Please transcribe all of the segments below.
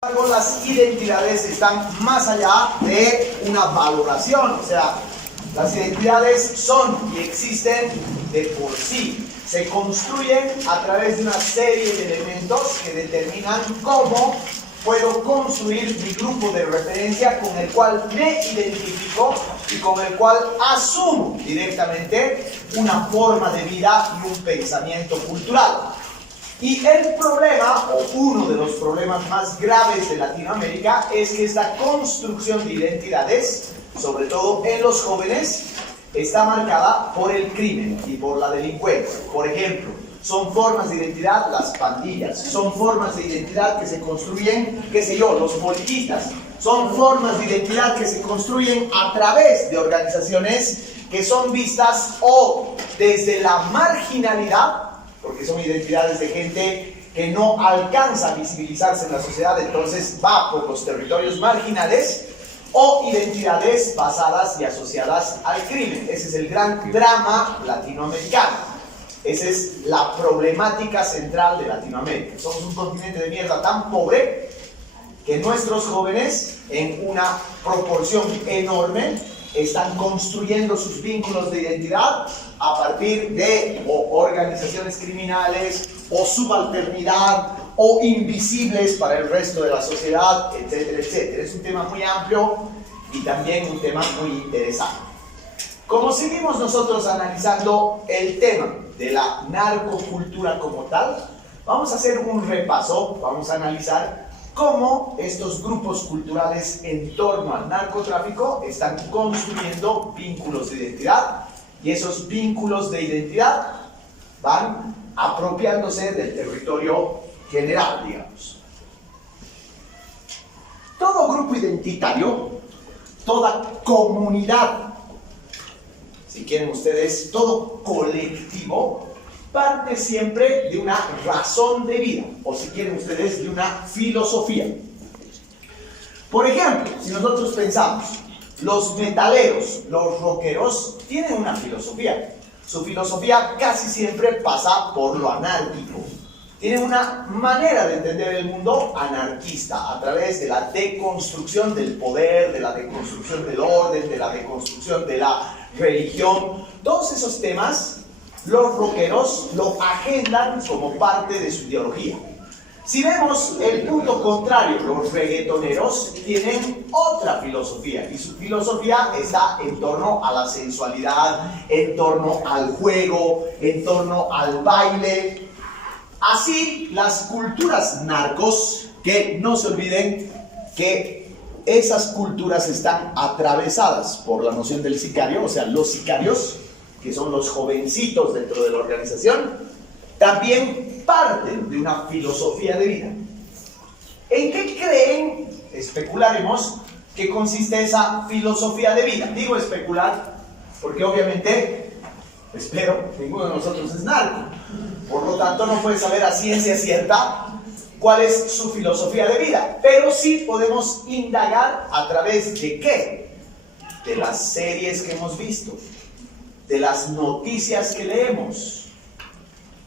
Las identidades están más allá de una valoración, o sea, las identidades son y existen de por sí, se construyen a través de una serie de elementos que determinan cómo puedo construir mi grupo de referencia con el cual me identifico y con el cual asumo directamente una forma de vida y un pensamiento cultural. Y el problema, o uno de los problemas más graves de Latinoamérica, es que esta construcción de identidades, sobre todo en los jóvenes, está marcada por el crimen y por la delincuencia. Por ejemplo, son formas de identidad las pandillas, son formas de identidad que se construyen, qué sé yo, los politistas, son formas de identidad que se construyen a través de organizaciones que son vistas o desde la marginalidad, porque son identidades de gente que no alcanza a visibilizarse en la sociedad, entonces va por los territorios marginales, o identidades basadas y asociadas al crimen. Ese es el gran drama latinoamericano. Esa es la problemática central de Latinoamérica. Somos un continente de mierda tan pobre que nuestros jóvenes, en una proporción enorme, están construyendo sus vínculos de identidad a partir de o organizaciones criminales, o subalternidad, o invisibles para el resto de la sociedad, etcétera, etcétera. Es un tema muy amplio y también un tema muy interesante. Como seguimos nosotros analizando el tema de la narcocultura como tal, vamos a hacer un repaso, vamos a analizar cómo estos grupos culturales en torno al narcotráfico están construyendo vínculos de identidad, y esos vínculos de identidad van apropiándose del territorio general, digamos. Todo grupo identitario, toda comunidad, si quieren ustedes, todo colectivo, parte siempre de una razón de vida, o si quieren ustedes, de una filosofía. Por ejemplo, si nosotros pensamos, los metaleros, los rockeros, tienen una filosofía. Su filosofía casi siempre pasa por lo anárquico. Tienen una manera de entender el mundo anarquista, a través de la deconstrucción del poder, de la deconstrucción del orden, de la deconstrucción de la religión. Todos esos temas, los rockeros lo agendan como parte de su ideología. Si vemos el punto contrario, los reggaetoneros tienen otra filosofía, y su filosofía está en torno a la sensualidad, en torno al juego, en torno al baile. Así, las culturas narcos, que no se olviden que esas culturas están atravesadas por la noción del sicario, o sea, los sicarios, que son los jovencitos dentro de la organización, también parten de una filosofía de vida. ¿En qué creen, especularemos, que consiste esa filosofía de vida? Digo especular porque obviamente, espero, ninguno de nosotros es narco. Por lo tanto, no puede saber a ciencia cierta cuál es su filosofía de vida. Pero sí podemos indagar a través de ¿qué? De las series que hemos visto, de las noticias que leemos,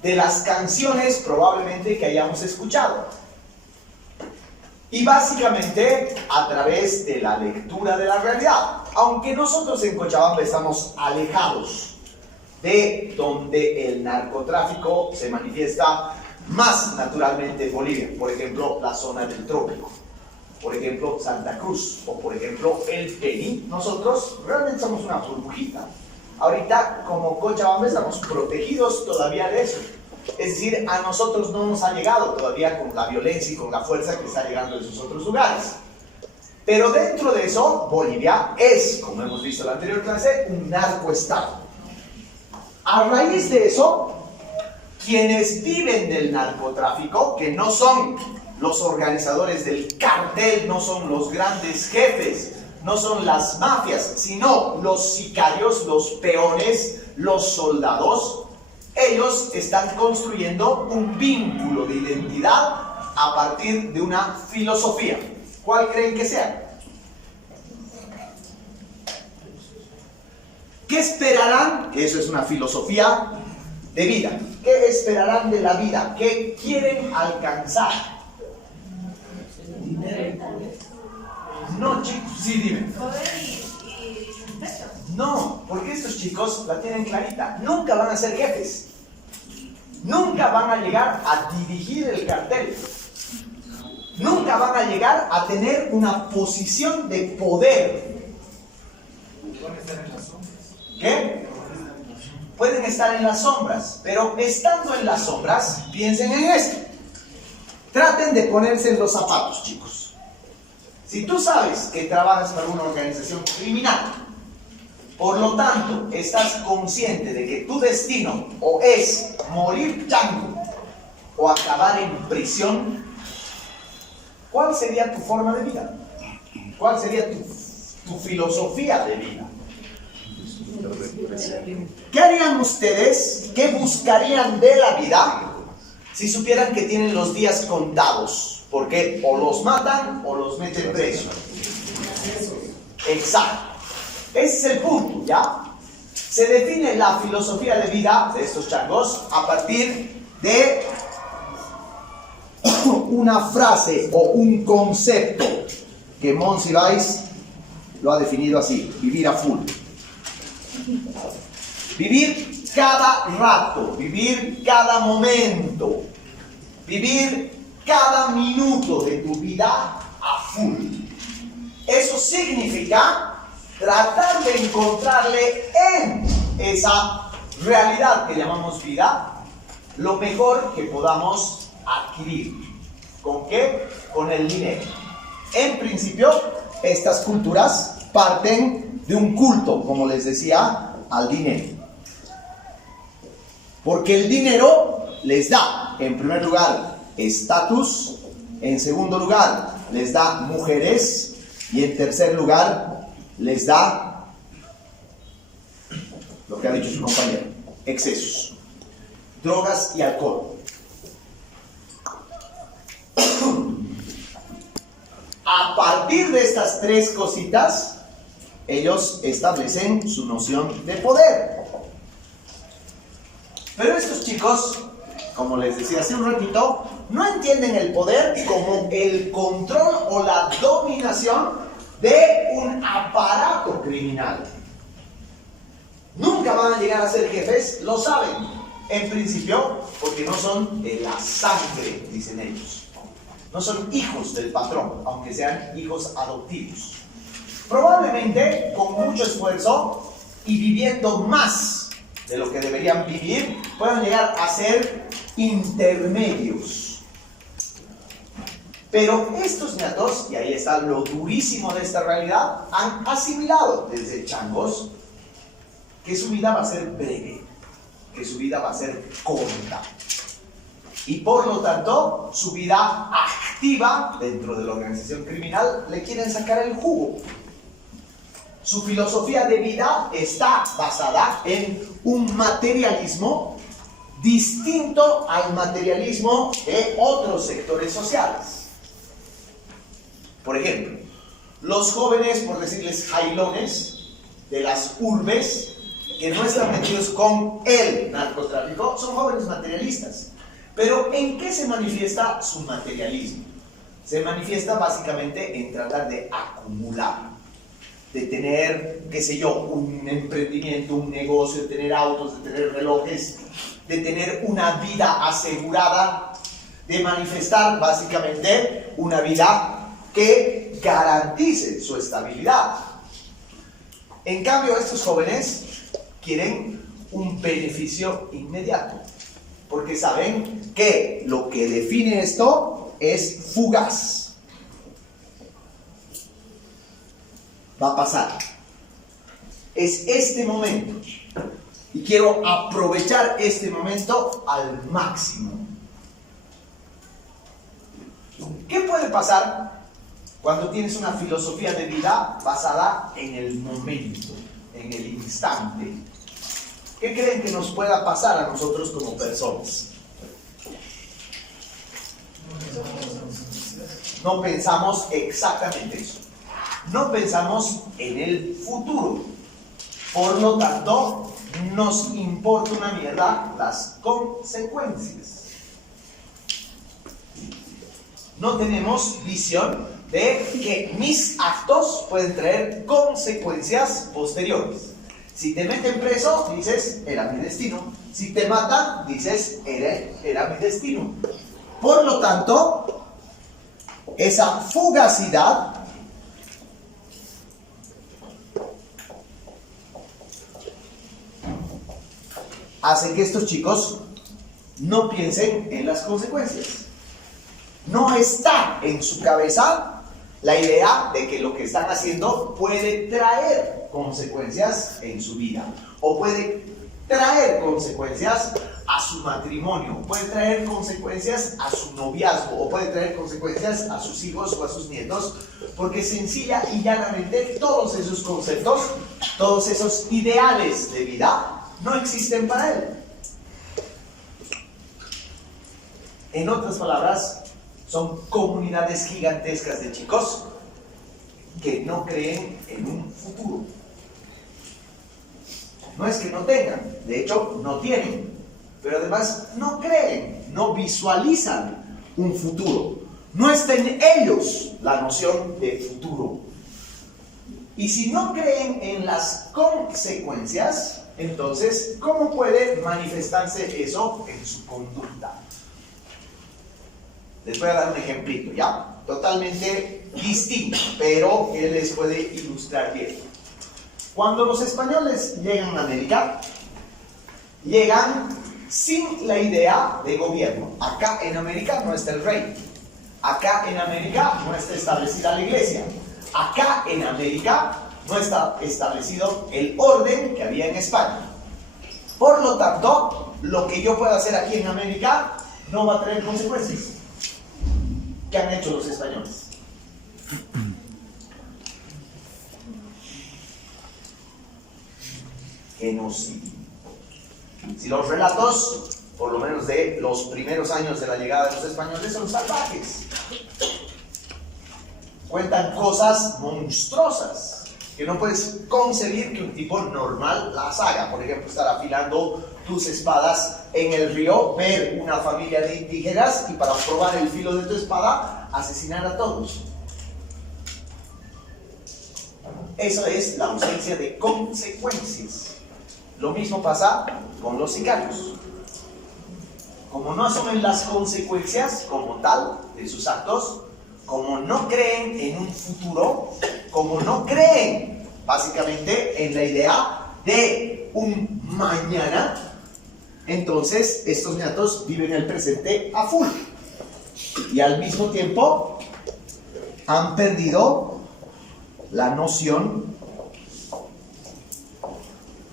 de las canciones probablemente que hayamos escuchado. Y básicamente a través de la lectura de la realidad. Aunque nosotros en Cochabamba estamos alejados de donde el narcotráfico se manifiesta más naturalmente en Bolivia, por ejemplo, la zona del trópico, por ejemplo, Santa Cruz, o por ejemplo, el Beni, nosotros realmente somos una burbujita. Ahorita, como Cochabamba, estamos protegidos todavía de eso. Es decir, a nosotros no nos ha llegado todavía con la violencia y con la fuerza que está llegando de esos otros lugares. Pero dentro de eso, Bolivia es, como hemos visto en la anterior clase, un narcoestado. A raíz de eso, quienes viven del narcotráfico, que no son los organizadores del cartel, no son los grandes jefes, no son las mafias, sino los sicarios, los peones, los soldados, ellos están construyendo un vínculo de identidad a partir de una filosofía. ¿Cuál creen que sea? ¿Qué esperarán? Eso es una filosofía de vida. ¿Qué esperarán de la vida? ¿Qué quieren alcanzar? No, chicos, sí, dime. Poder y respeto. No, porque estos chicos la tienen clarita. Nunca van a ser jefes. Nunca van a llegar a dirigir el cartel. Nunca van a llegar a tener una posición de poder. ¿Qué? Pueden estar en las sombras, pero estando en las sombras, piensen en esto. Traten de ponerse en los zapatos, chicos. Si tú sabes que trabajas para una organización criminal, por lo tanto, estás consciente de que tu destino o es morir chango o acabar en prisión, ¿cuál sería tu forma de vida? ¿Cuál sería tu filosofía de vida? ¿Qué harían ustedes? ¿Qué buscarían de la vida si supieran que tienen los días contados? Porque o los matan o los meten presos. Exacto. Ese es el punto, ¿ya? Se define la filosofía de vida de estos changos a partir de una frase o un concepto que Monsiváis lo ha definido así: vivir a full. Vivir cada rato, vivir cada momento, vivir cada minuto de tu vida a full. Eso significa tratar de encontrarle en esa realidad que llamamos vida lo mejor que podamos adquirir. ¿Con qué? Con el dinero. En principio, estas culturas parten de un culto, como les decía, al dinero. Porque el dinero les da, en primer lugar, estatus, en segundo lugar, les da mujeres, y en tercer lugar, les da lo que ha dicho su compañero: excesos, drogas y alcohol. A partir de estas tres cositas, ellos establecen su noción de poder. Pero estos chicos, como les decía hace un ratito, no entienden el poder como el control o la dominación de un aparato criminal. Nunca van a llegar a ser jefes, lo saben, en principio, porque no son de la sangre, dicen ellos. No son hijos del patrón, aunque sean hijos adoptivos. Probablemente, con mucho esfuerzo y viviendo más de lo que deberían vivir, puedan llegar a ser intermedios. Pero estos ñatos, y ahí está lo durísimo de esta realidad, han asimilado desde changos que su vida va a ser breve, que su vida va a ser corta. Y por lo tanto, su vida activa dentro de la organización criminal le quieren sacar el jugo. Su filosofía de vida está basada en un materialismo distinto al materialismo de otros sectores sociales. Por ejemplo, los jóvenes, por decirles jailones, de las urbes, que no están metidos con el narcotráfico, son jóvenes materialistas. Pero ¿en qué se manifiesta su materialismo? Se manifiesta básicamente en tratar de acumular, de tener, qué sé yo, un emprendimiento, un negocio, de tener autos, de tener relojes, de tener una vida asegurada, de manifestar básicamente una vida que garantice su estabilidad. En cambio, estos jóvenes quieren un beneficio inmediato, porque saben que lo que define esto es fugaz. Va a pasar. Es este momento. Y quiero aprovechar este momento al máximo. ¿Qué puede pasar cuando tienes una filosofía de vida basada en el momento, en el instante? ¿Qué creen que nos pueda pasar a nosotros como personas? No pensamos exactamente eso. No pensamos en el futuro. Por lo tanto, nos importa una mierda las consecuencias. no tenemos visión de que mis actos pueden traer consecuencias posteriores. Si te meten preso, dices, era mi destino. Si te matan, dices, era mi destino. Por lo tanto, esa fugacidad hace que estos chicos no piensen en las consecuencias. No está en su cabeza la idea de que lo que están haciendo puede traer consecuencias en su vida, o puede traer consecuencias a su matrimonio, puede traer consecuencias a su noviazgo, o puede traer consecuencias a sus hijos o a sus nietos, porque sencilla y llanamente todos esos conceptos, todos esos ideales de vida no existen para él. En otras palabras, son comunidades gigantescas de chicos que no creen en un futuro. No es que no tengan, de hecho no tienen, pero además no creen, no visualizan un futuro. No está en ellos la noción de futuro. Y si no creen en las consecuencias, entonces, ¿cómo puede manifestarse eso en su conducta? Les voy a dar un ejemplito, ¿ya? Totalmente distinto, pero que les puede ilustrar bien. Cuando los españoles llegan a América, llegan sin la idea de gobierno. Acá en América no está el rey. Acá en América no está establecida la iglesia. Acá en América no está establecido el orden que había en España. Por lo tanto, lo que yo pueda hacer aquí en América no va a traer consecuencias. ¿Qué han hecho los españoles? Genocidio. Si los relatos, por lo menos de los primeros años de la llegada de los españoles, son salvajes, cuentan cosas monstruosas que no puedes concebir que un tipo normal las haga. Por ejemplo, estar afilando tus espadas en el río, ver una familia de indígenas y para probar el filo de tu espada, asesinar a todos. Eso es la ausencia de consecuencias. Lo mismo pasa con los sicarios. Como no asumen las consecuencias como tal de sus actos, como no creen en un futuro, como no creen básicamente en la idea de un mañana, entonces estos ñatos viven el presente a full y al mismo tiempo han perdido la noción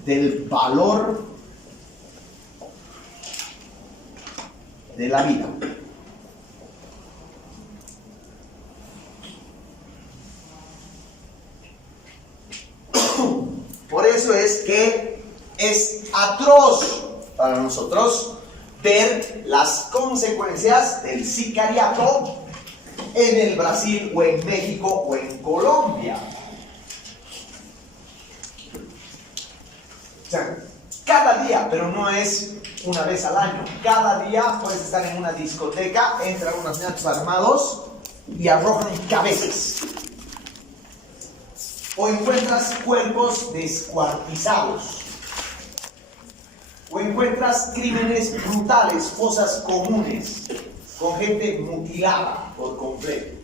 del valor de la vida. Por eso es que es atroz para nosotros ver las consecuencias del sicariato en el Brasil o en México o en Colombia. O sea, cada día, pero no es una vez al año, cada día puedes estar en una discoteca, entran unos ñatos armados y arrojan cabezas. O encuentras cuerpos descuartizados. O encuentras crímenes brutales, fosas comunes, con gente mutilada por completo.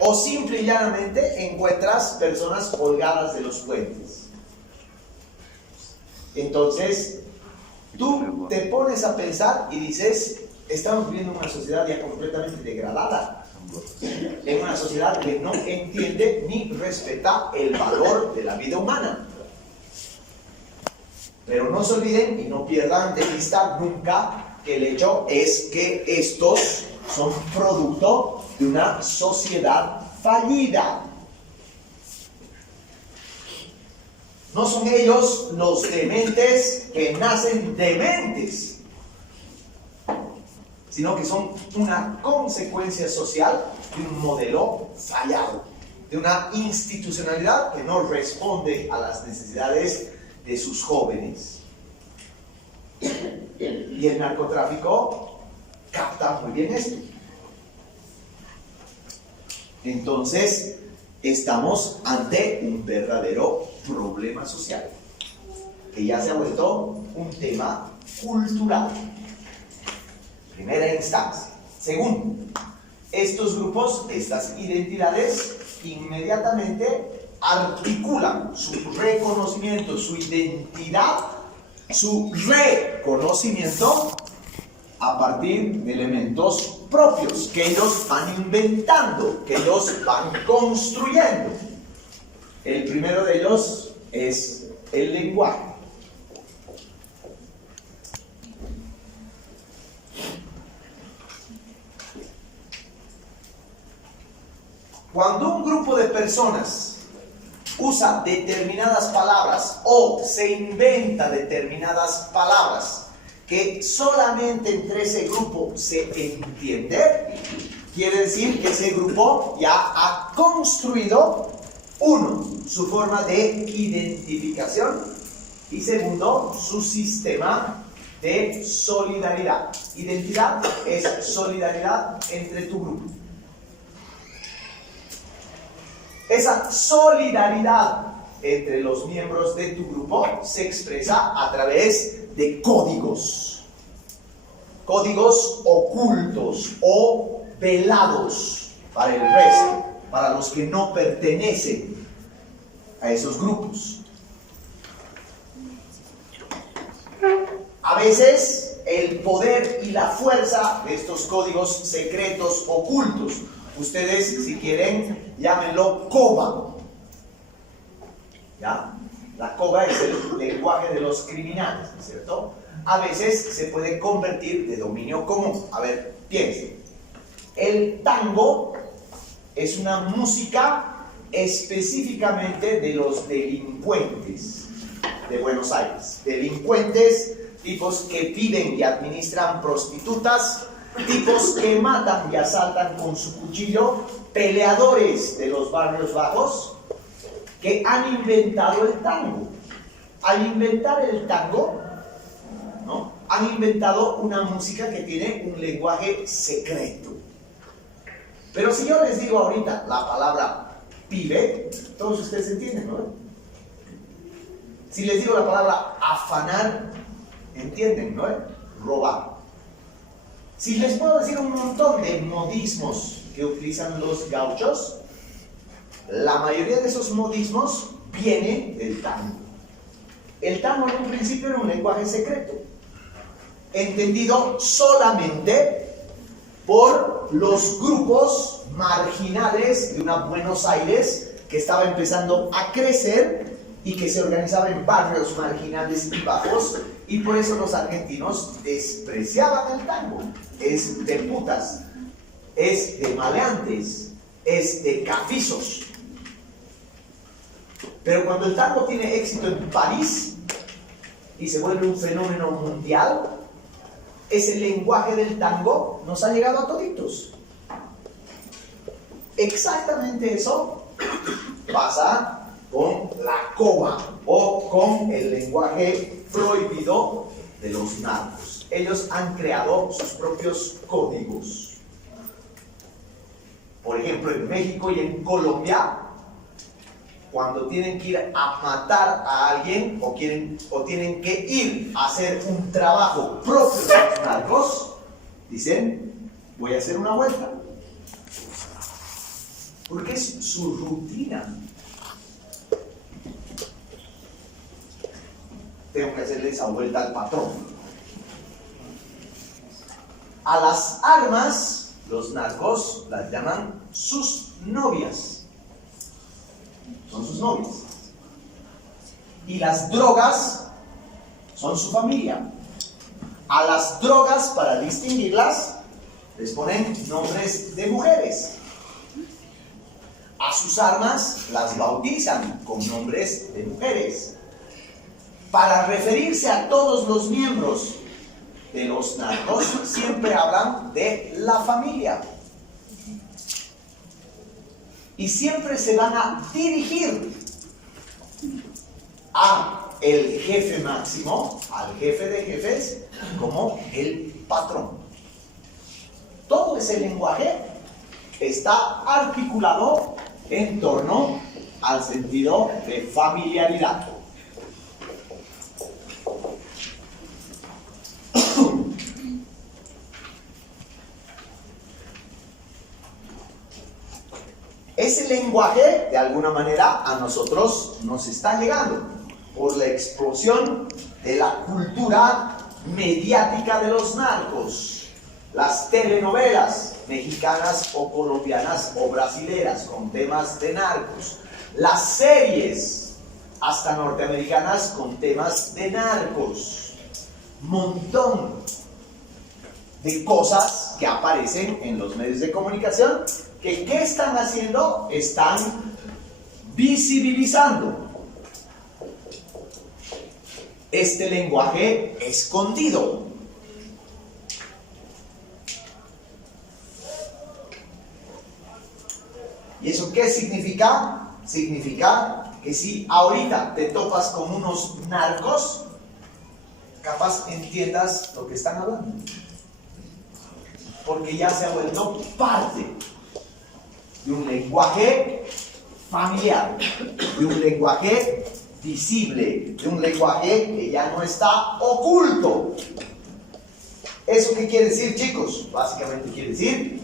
O simple y llanamente encuentras personas colgadas de los puentes. Entonces, tú te pones a pensar y dices, estamos viviendo en una sociedad ya completamente degradada. En una sociedad que no entiende ni respeta el valor de la vida humana. Pero no se olviden y no pierdan de vista nunca que el hecho es que estos son producto de una sociedad fallida. No son ellos los dementes que nacen dementes, sino que son una consecuencia social de un modelo fallado, de una institucionalidad que no responde a las necesidades de sus jóvenes. Y el narcotráfico capta muy bien esto. Entonces, estamos ante un verdadero problema social, que ya se ha vuelto un tema cultural. Primera instancia. Segundo, estos grupos, estas identidades, inmediatamente articulan su reconocimiento, su identidad, su reconocimiento a partir de elementos propios que ellos van inventando, que ellos van construyendo. El primero de ellos es el lenguaje. Cuando un grupo de personas usa determinadas palabras o se inventa determinadas palabras que solamente entre ese grupo se entiende, quiere decir que ese grupo ya ha construido, uno, su forma de identificación y segundo, su sistema de solidaridad. Identidad es solidaridad entre tu grupo. Esa solidaridad entre los miembros de tu grupo se expresa a través de códigos. Códigos ocultos o velados para el resto, para los que no pertenecen a esos grupos. A veces el poder y la fuerza de estos códigos secretos ocultos, ustedes, si quieren, llámenlo coba. ¿Ya? La coba es el lenguaje de los criminales, ¿no es cierto? A veces se puede convertir de dominio común. A ver, piensen. El tango es una música específicamente de los delincuentes de Buenos Aires. Delincuentes, tipos que piden y administran prostitutas, tipos que matan y asaltan con su cuchillo, peleadores de los barrios bajos, que han inventado el tango. Al inventar el tango, ¿no?, han inventado una música que tiene un lenguaje secreto. Pero si yo les digo ahorita la palabra pibe, todos ustedes entienden, ¿no? Si les digo la palabra afanar, entienden, ¿no? Robar. Si les puedo decir un montón de modismos que utilizan los gauchos, la mayoría de esos modismos vienen del tango. El tango en un principio era un lenguaje secreto, entendido solamente por los grupos marginales de una Buenos Aires que estaba empezando a crecer y que se organizaba en barrios marginales y bajos, y por eso los argentinos despreciaban el tango. Es de putas, es de maleantes, es de cafizos. Pero cuando el tango tiene éxito en París y se vuelve un fenómeno mundial, ese lenguaje del tango nos ha llegado a toditos. Exactamente eso pasa con la coba o con el lenguaje prohibido de los narcos. Ellos han creado sus propios códigos. Por ejemplo, en México y en Colombia, cuando tienen que ir a matar a alguien o tienen que ir a hacer un trabajo propio de los narcos, dicen, voy a hacer una vuelta. Porque es su rutina. Tengo que hacerle esa vuelta al patrón. A las armas, los narcos las llaman sus novias. Son sus novias. Y las drogas son su familia. A las drogas, para distinguirlas, les ponen nombres de mujeres. A sus armas las bautizan con nombres de mujeres. Para referirse a todos los miembros de los narcos, siempre hablan de la familia. Y siempre se van a dirigir a el jefe máximo, al jefe de jefes, como el patrón. Todo ese lenguaje está articulado en torno al sentido de familiaridad. Ese lenguaje, de alguna manera, a nosotros nos está llegando por la explosión de la cultura mediática de los narcos. Las telenovelas mexicanas o colombianas o brasileras con temas de narcos. Las series, hasta norteamericanas, con temas de narcos. Montón de cosas que aparecen en los medios de comunicación que ¿qué están haciendo? Están visibilizando este lenguaje escondido. ¿Y eso qué significa? Significa que si ahorita te topas con unos narcos, capaz entiendas lo que están hablando. Porque ya se ha vuelto parte de un lenguaje familiar, de un lenguaje visible, de un lenguaje que ya no está oculto. ¿Eso qué quiere decir, chicos? Básicamente quiere decir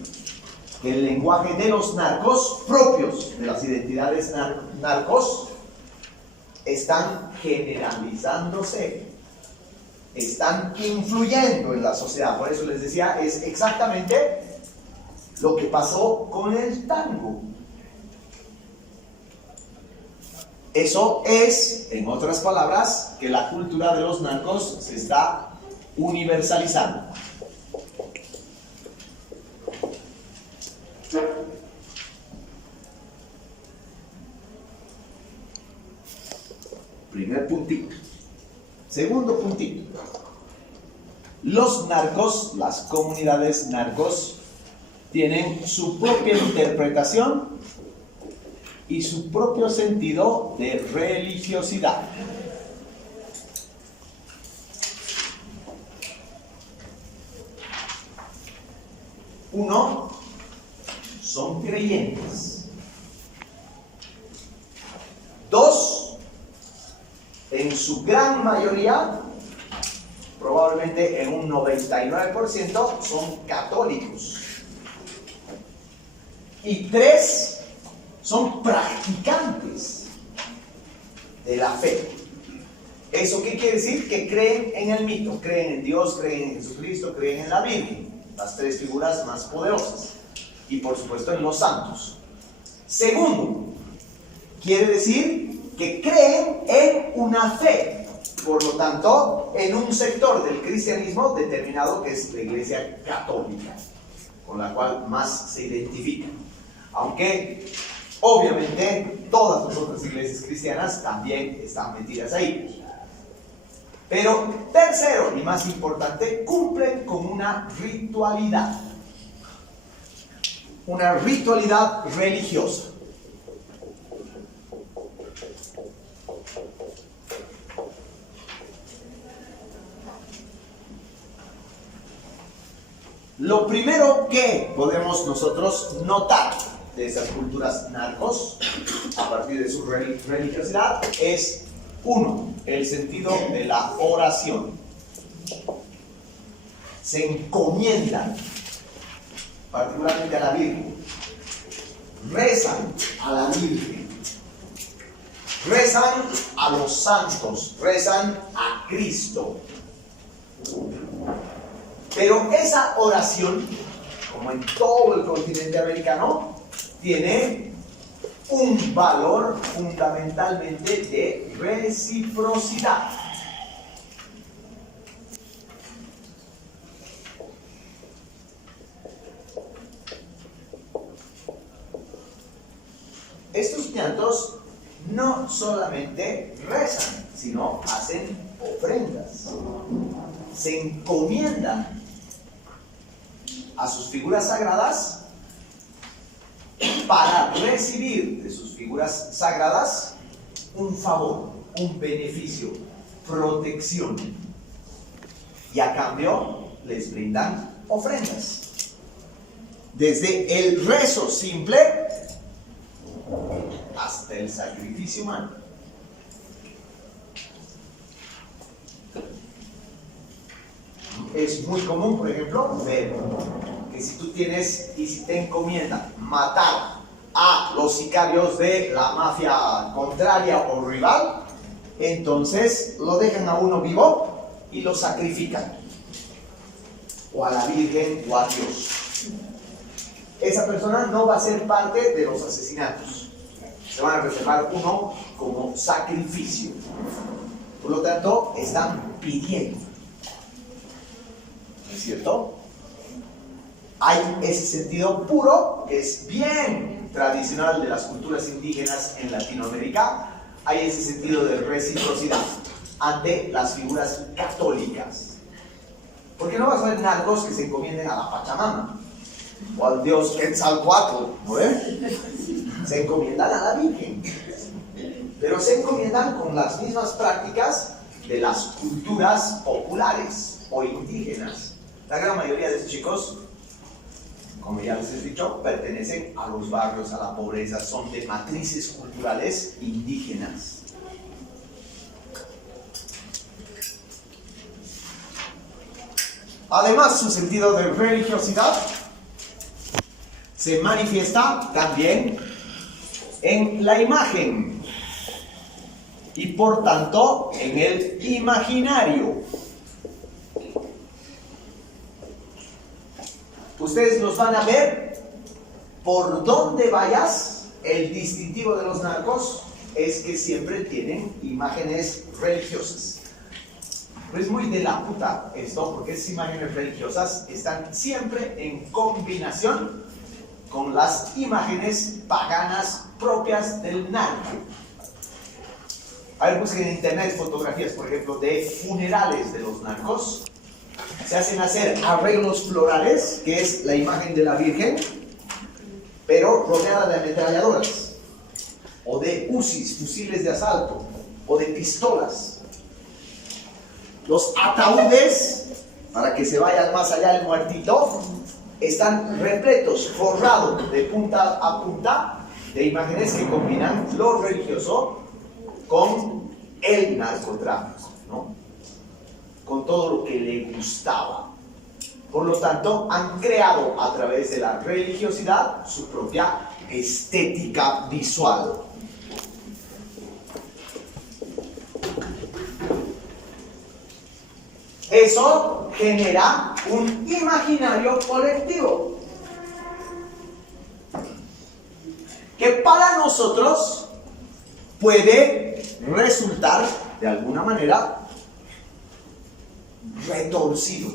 que el lenguaje de los narcos, propios de las identidades narcos, están generalizándose, están influyendo en la sociedad. Por eso les decía, es exactamente lo que pasó con el tango. Eso es, en otras palabras, que la cultura de los narcos se está universalizando. Primer puntito. Segundo puntito. Los narcos, las comunidades narcos, tienen su propia interpretación y su propio sentido de religiosidad. Uno, son creyentes. Dos, en su gran mayoría, probablemente en un 99%, son católicos. Y tres, son practicantes de la fe. ¿Eso qué quiere decir? Que creen en el mito, creen en Dios, creen en Jesucristo, creen en la Virgen, las tres figuras más poderosas. Y por supuesto en los santos. Segundo, quiere decir que creen en una fe, por lo tanto, en un sector del cristianismo determinado que es la Iglesia Católica, con la cual más se identifican. Aunque, obviamente, todas las otras iglesias cristianas también están metidas ahí. Pero, tercero y más importante, cumplen con una ritualidad religiosa. Lo primero que podemos nosotros notar de esas culturas narcos, a partir de su religiosidad, es, uno, el sentido de la oración. Se encomiendan particularmente a la Virgen, rezan a la Virgen, rezan a los santos, rezan a Cristo. Pero esa oración, como en todo el continente americano, tiene un valor fundamentalmente de reciprocidad. Estos llantos no solamente rezan, sino hacen ofrendas. Se encomiendan a sus figuras sagradas para recibir de sus figuras sagradas un favor, un beneficio, protección. Y a cambio les brindan ofrendas. desde el rezo simple hasta el sacrificio humano. Es muy común, por ejemplo, ver que si tú tienes y si te encomiendan matar a los sicarios de la mafia contraria o rival, entonces lo dejan a uno vivo y lo sacrifican, o a la Virgen o a Dios. Esa persona no va a ser parte de los asesinatos, se van a reservar uno como sacrificio. Por lo tanto, están pidiendo, ¿no es cierto? Hay ese sentido puro que es bien tradicional de las culturas indígenas en Latinoamérica. Hay ese sentido de reciprocidad ante las figuras católicas. Porque no vas a ver narcos que se encomienden a la Pachamama o al dios Quetzalcóatl, ¿no ves? Se encomiendan a la Virgen, pero se encomiendan con las mismas prácticas de las culturas populares o indígenas. La gran mayoría de estos chicos, como ya les he dicho, pertenecen a los barrios, a la pobreza, son de matrices culturales indígenas. Además, su sentido de religiosidad se manifiesta también en la imagen y por tanto en el imaginario. Ustedes los van a ver por donde vayas. El distintivo de los narcos es que siempre tienen imágenes religiosas. Es muy de la puta esto, porque esas imágenes religiosas están siempre en combinación con las imágenes paganas propias del narco. A ver, busquen en internet fotografías, por ejemplo, de funerales de los narcos. Se hacen hacer arreglos florales, que es la imagen de la Virgen, pero rodeada de ametralladoras, o de UCIs, fusiles de asalto, o de pistolas. Los ataúdes, para que se vaya más allá el muertito, están repletos, forrados de punta a punta, de imágenes que combinan lo religioso con el narcotráfico, ¿no? Con todo lo que le gustaba. Por lo tanto, han creado a través de la religiosidad su propia estética visual. Eso genera un imaginario colectivo que para nosotros puede resultar de alguna manera retorcido.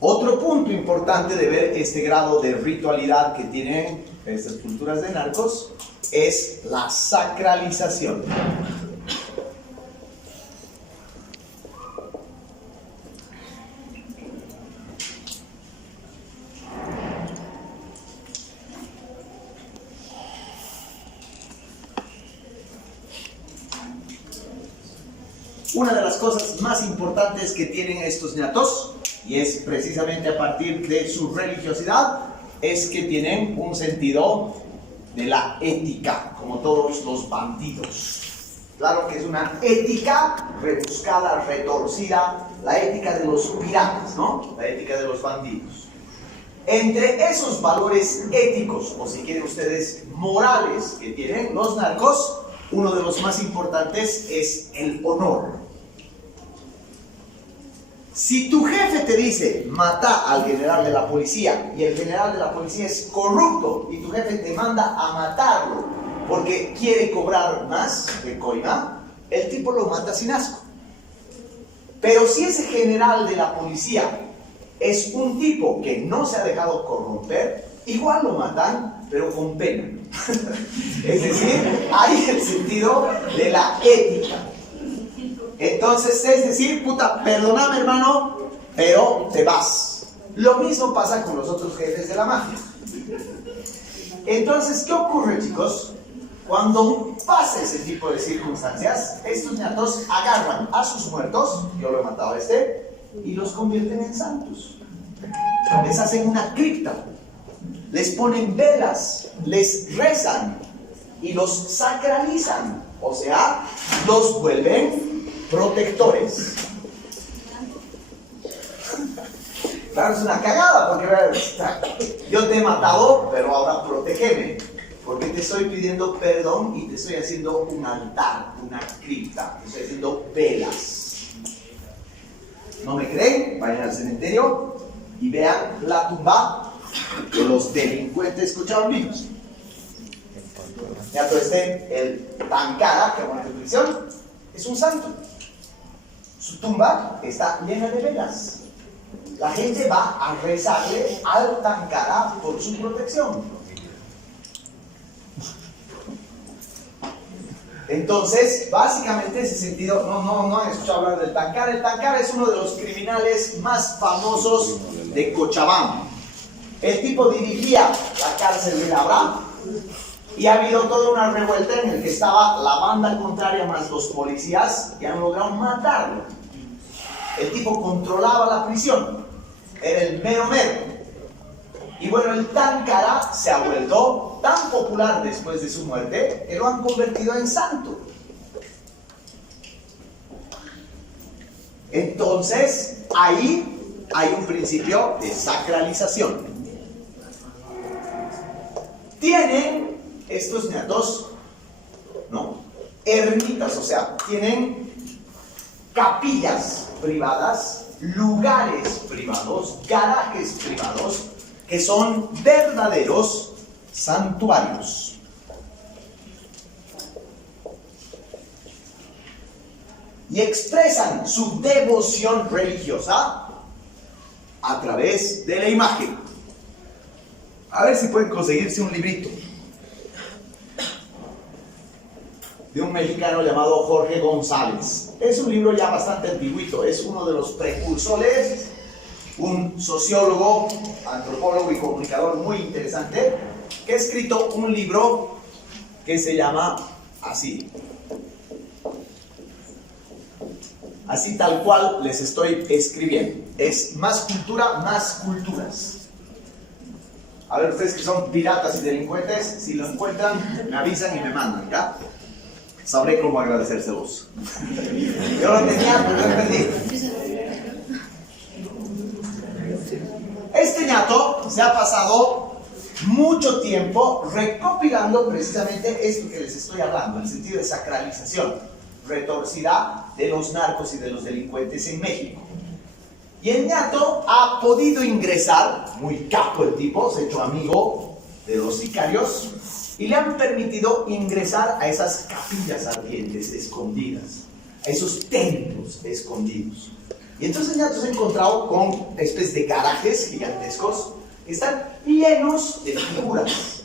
Otro punto importante de ver este grado de ritualidad que tienen estas culturas de narcos es la sacralización. Una de las cosas más importantes que tienen estos ñatos, y es precisamente a partir de su religiosidad, es que tienen un sentido de la ética, como todos los bandidos. Claro que es una ética rebuscada, retorcida, la ética de los piratas, ¿no? La ética de los bandidos. Entre esos valores éticos, o si quieren ustedes, morales, que tienen los narcos, uno de los más importantes es el honor. Si tu jefe te dice, mata al general de la policía, y el general de la policía es corrupto, y tu jefe te manda a matarlo porque quiere cobrar más de coima, el tipo lo mata sin asco. Pero si ese general de la policía es un tipo que no se ha dejado corromper, igual lo matan, pero con pena. Es decir, hay el sentido de la ética. Entonces, es decir, puta, perdóname hermano, pero te vas. Lo mismo pasa con los otros jefes de la mafia. Entonces, ¿qué ocurre, chicos? Cuando pasa ese tipo de circunstancias, estos ñatos agarran a sus muertos, yo lo he matado a este, y los convierten en santos. les hacen una cripta, les ponen velas, les rezan y los sacralizan, o sea, los vuelven protectores. Claro, es una cagada, porque yo te he matado, pero ahora protégeme, porque te estoy pidiendo perdón y te estoy haciendo un altar, una cripta, te estoy haciendo velas. ¿No me creen? Vayan al cementerio y vean la tumba de los delincuentes cochabambinos. Ya todo el Tankara, que aguanta en prisión, es un santo. Su tumba está llena de velas. La gente va a rezarle al Tankara por su protección. Entonces, básicamente ese sentido, no han escuchado hablar del Tankara. El Tankara es uno de los criminales más famosos de Cochabamba. El tipo dirigía la cárcel de Abraham y ha habido toda una revuelta en la que estaba la banda contraria más los policías y han logrado matarlo. El tipo controlaba la prisión, era el mero mero. Y bueno, el Tankara se ha vuelto tan popular después de su muerte que lo han convertido en santo. Entonces, ahí hay un principio de sacralización. Tienen estos ñatos, ¿no?, ermitas, o sea, tienen capillas privadas, lugares privados, garajes privados, que son verdaderos santuarios. Y expresan su devoción religiosa a través de la imagen. A ver si pueden conseguirse un librito de un mexicano llamado Jorge González. Es un libro ya bastante antiguito, es uno de los precursores, un sociólogo, antropólogo y comunicador muy interesante, que ha escrito un libro que se llama así tal cual les estoy escribiendo. Es Más cultura, más culturas. A ver, ustedes que son piratas y delincuentes, si lo encuentran, me avisan y me mandan, ¿ya? Sabré cómo agradecérselos. Yo lo tenía, pero lo he perdido. Este ñato se ha pasado mucho tiempo recopilando precisamente esto que les estoy hablando, el sentido de sacralización retorcida de los narcos y de los delincuentes en México. Y el ñato ha podido ingresar, muy capo el tipo, se ha hecho amigo de los sicarios, y le han permitido ingresar a esas capillas ardientes escondidas, a esos templos escondidos. Y entonces el ñato se ha encontrado con especies de garajes gigantescos que están llenos de figuras.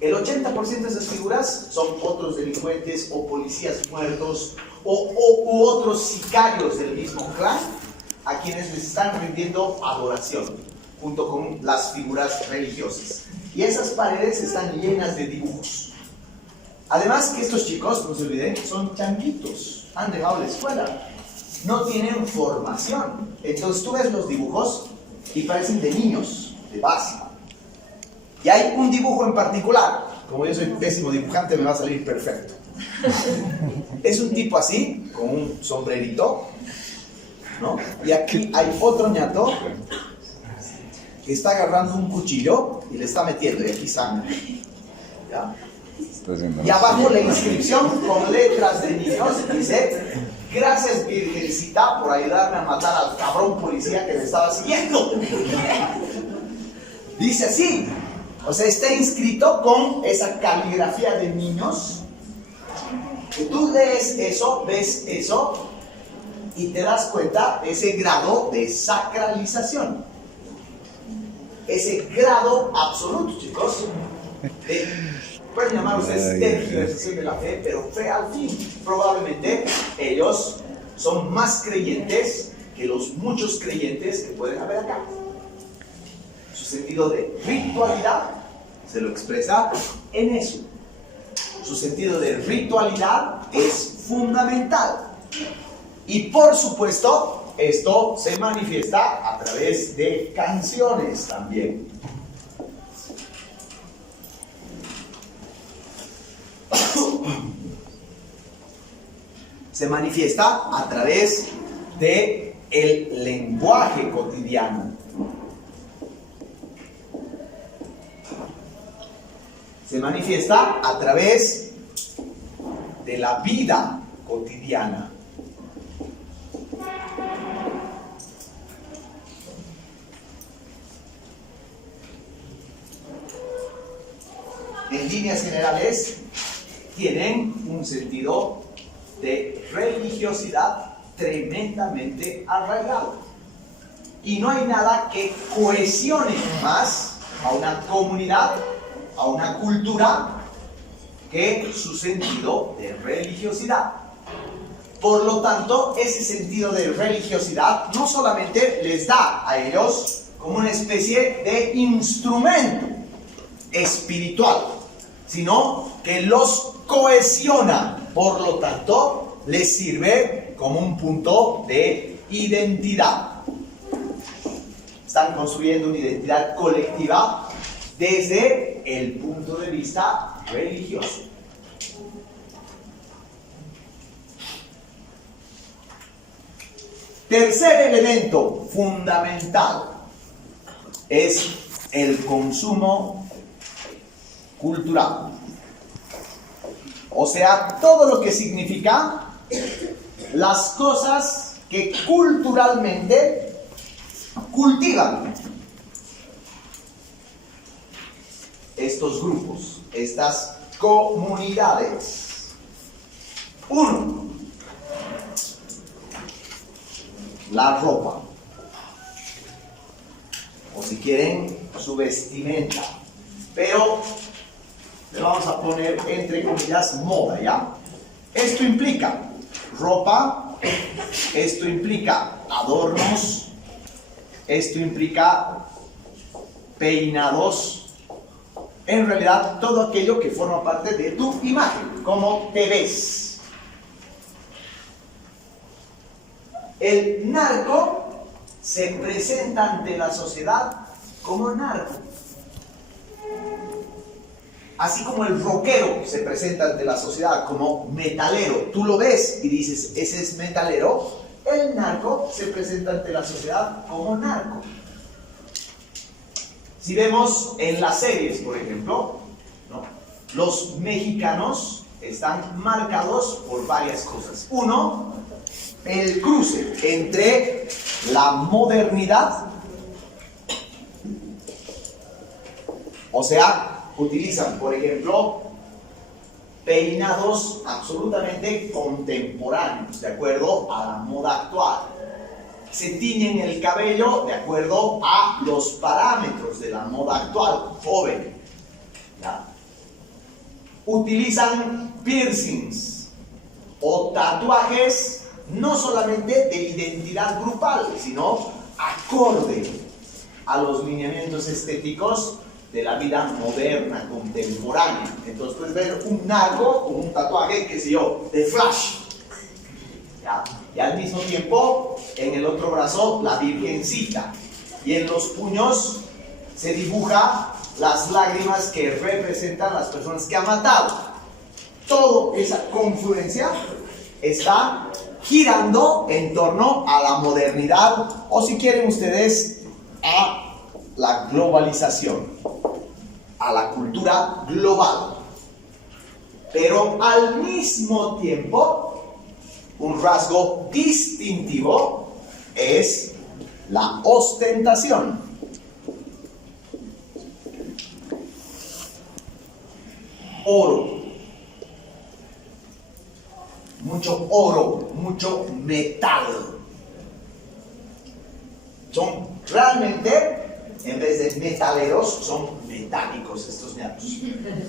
El 80% de esas figuras son otros delincuentes o policías muertos u otros sicarios del mismo clan a quienes les están rindiendo adoración junto con las figuras religiosas. Y esas paredes están llenas de dibujos. Además que estos chicos, no se olviden, son changuitos, han dejado la escuela, no tienen formación. Entonces tú ves los dibujos y parecen de niños, de básico. Y hay un dibujo en particular, como yo soy pésimo dibujante, me va a salir perfecto. Es un tipo así, con un sombrerito, ¿no? Y aquí hay otro ñato que está agarrando un cuchillo y le está metiendo, y aquí sangre, ¿ya? Y abajo la inscripción con letras de niños dice: gracias Virgencita por ayudarme a matar al cabrón policía que me estaba siguiendo. Dice así, o sea, está inscrito con esa caligrafía de niños, que tú lees eso, ves eso y te das cuenta de ese grado de sacralización, ese grado absoluto, chicos, de, pueden llamar ustedes tergiversación de la fe, pero fe al fin. Probablemente ellos son más creyentes que los muchos creyentes que pueden haber acá. Su sentido de ritualidad se lo expresa en eso. Su sentido de ritualidad es fundamental. Y por supuesto, esto se manifiesta a través de canciones también. Se manifiesta a través de el lenguaje cotidiano. Se manifiesta a través de la vida cotidiana. En líneas generales, tienen un sentido de religiosidad tremendamente arraigado. Y no hay nada que cohesione más a una comunidad, a una cultura, que su sentido de religiosidad. Por lo tanto, ese sentido de religiosidad no solamente les da a ellos como una especie de instrumento espiritual, sino que los cohesiona. Por lo tanto, les sirve como un punto de identidad. Están construyendo una identidad colectiva desde el punto de vista religioso. Tercer elemento fundamental es el consumo cultural. O sea, todo lo que significa las cosas que culturalmente cultivan estos grupos, estas comunidades. 1. La ropa. O si quieren, su vestimenta. Pero le vamos a poner entre comillas moda, ¿ya? Esto implica ropa, esto implica adornos, esto implica peinados. En realidad, todo aquello que forma parte de tu imagen, cómo te ves. El narco se presenta ante la sociedad como narco. Así como el rockero se presenta ante la sociedad como metalero. Tú lo ves y dices, ese es metalero. El narco se presenta ante la sociedad como narco. Si vemos en las series, por ejemplo, ¿no?, los mexicanos están marcados por varias cosas. 1, el cruce entre la modernidad, o sea, utilizan, por ejemplo, peinados absolutamente contemporáneos, de acuerdo a la moda actual. Se tiñen el cabello de acuerdo a los parámetros de la moda actual, joven. ¿Ya? Utilizan piercings o tatuajes no solamente de identidad grupal, sino acorde a los lineamientos estéticos de la vida moderna, contemporánea. Entonces puedes ver un narco con un tatuaje, qué sé yo, de Flash. ¿Ya? Y al mismo tiempo, en el otro brazo, la Virgencita. Y en los puños se dibuja las lágrimas que representan las personas que ha matado. Toda esa confluencia está girando en torno a la modernidad, o si quieren ustedes, a la globalización, a la cultura global. Pero al mismo tiempo, un rasgo distintivo es la ostentación. Oro. Mucho oro, mucho metal. Son realmente, en vez de metaleros, son metálicos estos ñatos.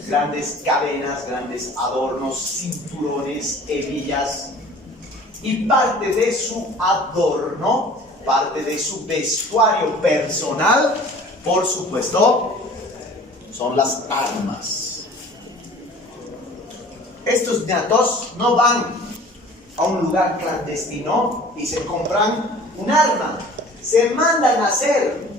Grandes cadenas, grandes adornos, cinturones, hebillas. Y parte de su adorno, parte de su vestuario personal, por supuesto, son las armas. Estos ñatos no van a un lugar clandestino y se compran un arma. Se mandan a hacer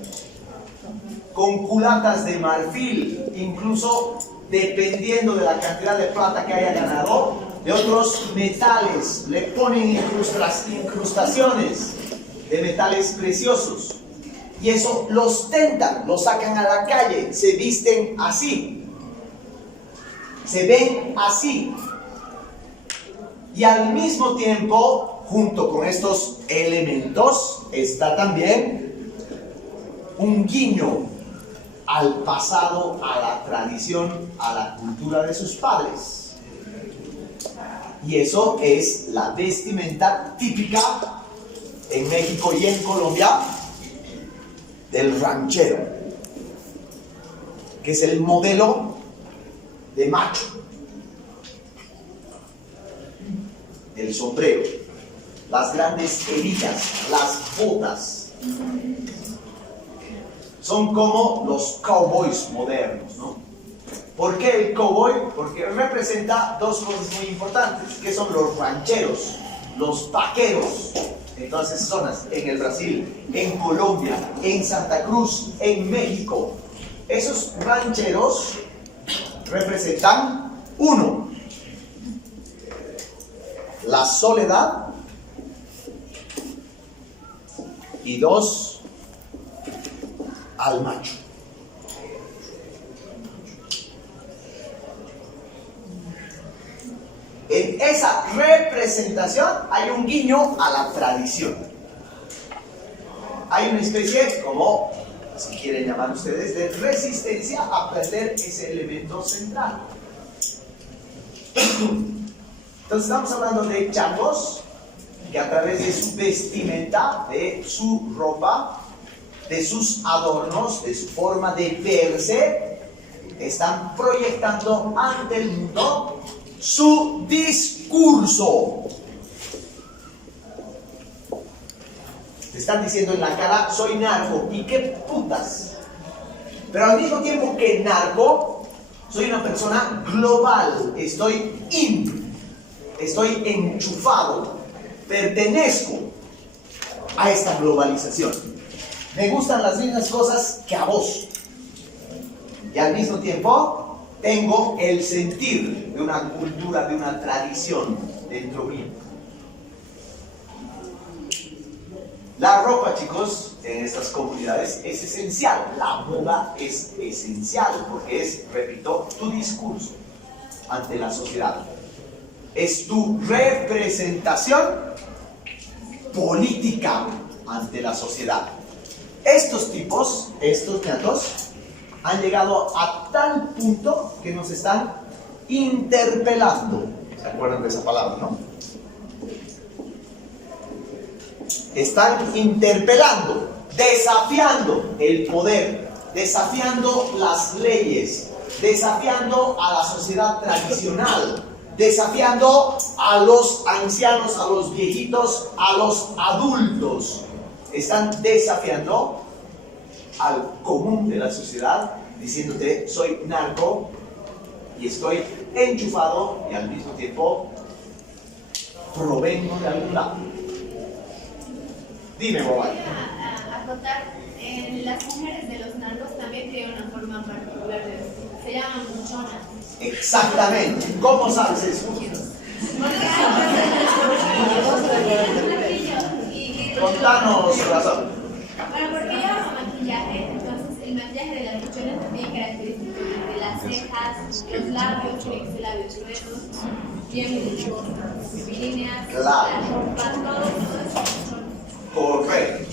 con culatas de marfil, incluso dependiendo de la cantidad de plata que haya ganado, de otros metales. Le ponen incrustaciones de metales preciosos. Y eso lo ostentan, lo sacan a la calle, se visten así, se ven así. Y al mismo tiempo, junto con estos elementos, está también un guiño al pasado, a la tradición, a la cultura de sus padres. Y eso es la vestimenta típica en México y en Colombia del ranchero, que es el modelo de macho. El sombrero, las grandes hebillas, las botas. Son como los cowboys modernos, ¿no? ¿Por qué el cowboy? Porque representa dos cosas muy importantes, que son los rancheros, los vaqueros, en todas esas zonas, en el Brasil, en Colombia, en Santa Cruz, en México. Esos rancheros representan, uno, la soledad, y dos, al macho. En esa representación hay un guiño a la tradición. Hay una especie, como si quieren llamar ustedes, de resistencia a perder ese elemento central. Entonces estamos hablando de changos que a través de su vestimenta, de su ropa, de sus adornos, de su forma de verse, están proyectando ante el mundo su discurso. Te están diciendo en la cara, soy narco, y qué putas. Pero al mismo tiempo que narco, soy una persona global, estoy enchufado, pertenezco a esta globalización. Me gustan las mismas cosas que a vos. Y al mismo tiempo tengo el sentir de una cultura, de una tradición dentro mío. La ropa, chicos, en estas comunidades es esencial. La moda es esencial porque es, repito, tu discurso ante la sociedad. Es tu representación política ante la sociedad. Estos tipos, estos gatos, han llegado a tal punto que nos están interpelando. ¿Se acuerdan de esa palabra, no? Están interpelando, desafiando el poder, desafiando las leyes, desafiando a la sociedad tradicional, desafiando a los ancianos, a los viejitos, a los adultos. Están desafiando al común de la sociedad, diciéndote, soy narco y estoy enchufado y al mismo tiempo provengo de algún lado. Dime, Bobay. Acotar, las mujeres de los narcos también tienen una forma particular de vestir. Se llaman muchonas. Exactamente. ¿Cómo sabes eso? Contanos razón. Bueno, porque llevan maquillaje, entonces el maquillaje de las muchonas también característico de las cejas, los labios, tienen que ser labios gruesos, bien líneas, Claro. la ropa, todo eso. Correcto.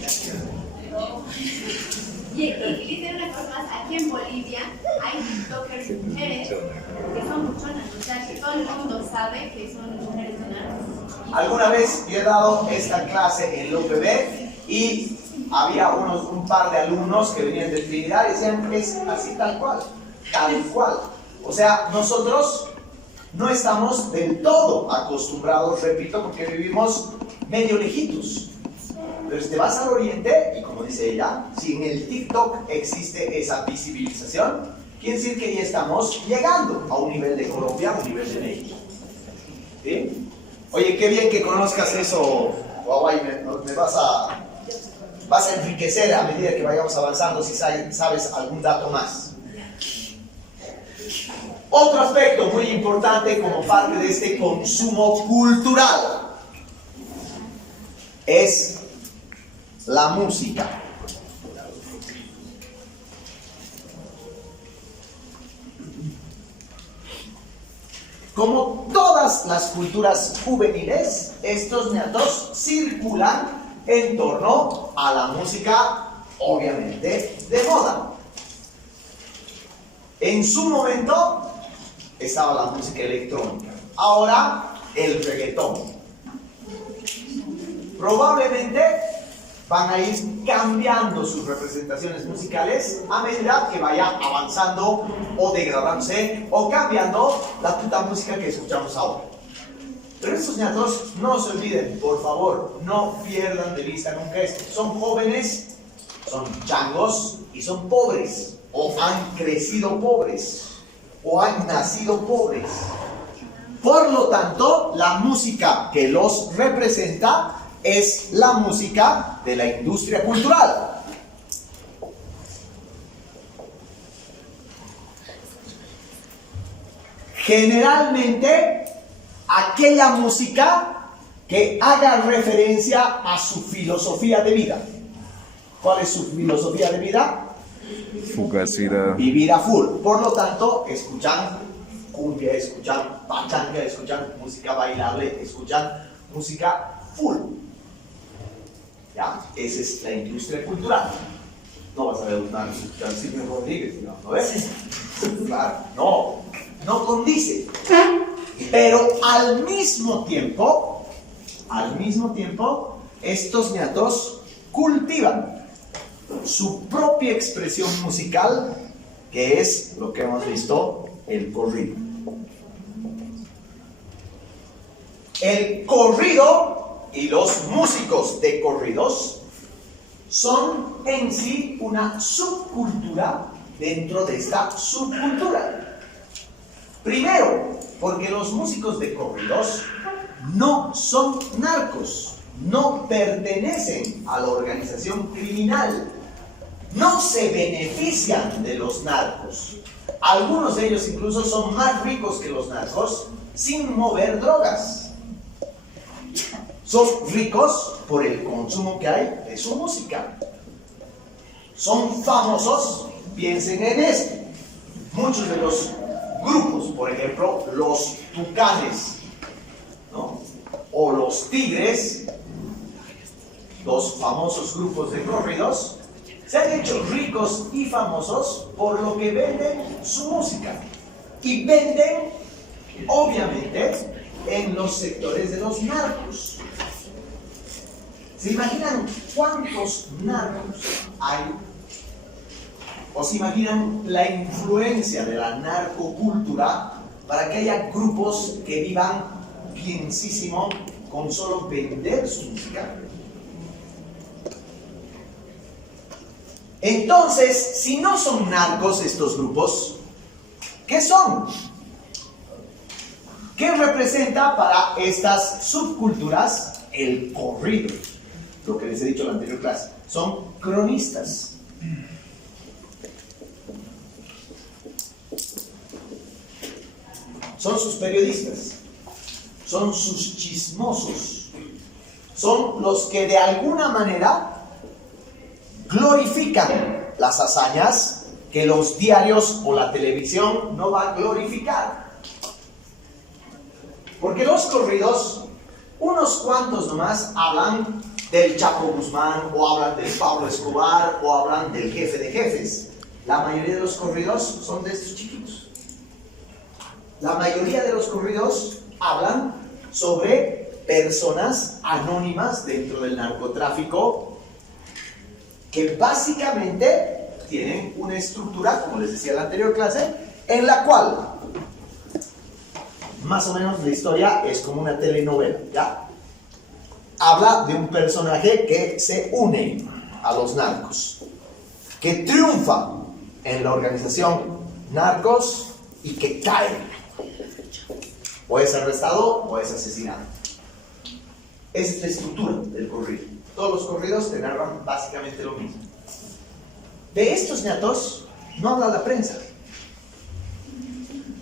Y dicen una cosa más, aquí en Bolivia hay tiktokers mujeres que son muchonas, o sea que todo el mundo sabe que son mujeres de narcos. Alguna vez yo he dado esta clase en la UPB y había un par de alumnos que venían de Trinidad y decían, es así tal cual, tal cual. O sea, nosotros no estamos del todo acostumbrados, repito, porque vivimos medio lejitos. Pero si te vas al oriente, y como dice ella, si en el TikTok existe esa visibilización, quiere decir que ya estamos llegando a un nivel de Colombia, a un nivel de México. ¿Sí? Oye, qué bien que conozcas eso, Huawei, me vas a vas a enriquecer a medida que vayamos avanzando si sabes algún dato más. Otro aspecto muy importante como parte de este consumo cultural es la música. Como todas las culturas juveniles, estos ñatos circulan en torno a la música, obviamente, de moda. En su momento estaba la música electrónica, ahora el reggaetón. Probablemente van a ir cambiando sus representaciones musicales a medida que vaya avanzando o degradándose o cambiando la puta música que escuchamos ahora. Pero estos ñatos, no se olviden, por favor, no pierdan de vista nunca esto. Son jóvenes, son changos y son pobres, o han crecido pobres, o han nacido pobres. Por lo tanto, la música que los representa es la música de la industria cultural. Generalmente, aquella música que haga referencia a su filosofía de vida. ¿Cuál es su filosofía de vida? Fugacidad. Vivir a full. Por lo tanto, escuchan cumbia, escuchan pachanga, escuchan música bailable, escuchan música full. ¿Ya? Esa es la industria cultural. No vas a ver escuchar Silvio Rodríguez, ¿no ves? Claro, no condice. Pero al mismo tiempo, estos ñatos cultivan su propia expresión musical, que es lo que hemos visto, el corrido. El corrido y los músicos de corridos son en sí una subcultura dentro de esta subcultura. Primero, porque los músicos de corridos no son narcos, no pertenecen a la organización criminal, no se benefician de los narcos. Algunos de ellos incluso son más ricos que los narcos sin mover drogas. Son ricos por el consumo que hay de su música. Son famosos, piensen en esto. Muchos de los grupos, por ejemplo, los Tucanes, ¿no? O los Tigres, los famosos grupos de corridos, se han hecho ricos y famosos por lo que venden su música. Y venden, obviamente, en los sectores de los narcos. ¿Se imaginan cuántos narcos hay? ¿O se imaginan la influencia de la narcocultura para que haya grupos que vivan bienísimo con solo vender su música? Entonces, si no son narcos estos grupos, ¿qué son? ¿Qué representa para estas subculturas el corrido? Lo que les he dicho en la anterior clase. Son cronistas. Son sus periodistas. Son sus chismosos. Son los que de alguna manera glorifican las hazañas que los diarios o la televisión no van a glorificar. Porque los corridos, unos cuantos nomás hablan del Chapo Guzmán, o hablan del Pablo Escobar, o hablan del jefe de jefes. La mayoría de los corridos son de estos chiquitos. La mayoría de los corridos hablan sobre personas anónimas dentro del narcotráfico que básicamente tienen una estructura, como les decía en la anterior clase, en la cual más o menos la historia es como una telenovela, ¿ya? Habla de un personaje que se une a los narcos, que triunfa en la organización narcos y que cae. O es arrestado o es asesinado. Esa es la estructura del corrido. Todos los corridos te narran básicamente lo mismo. De estos ñatos no habla la prensa.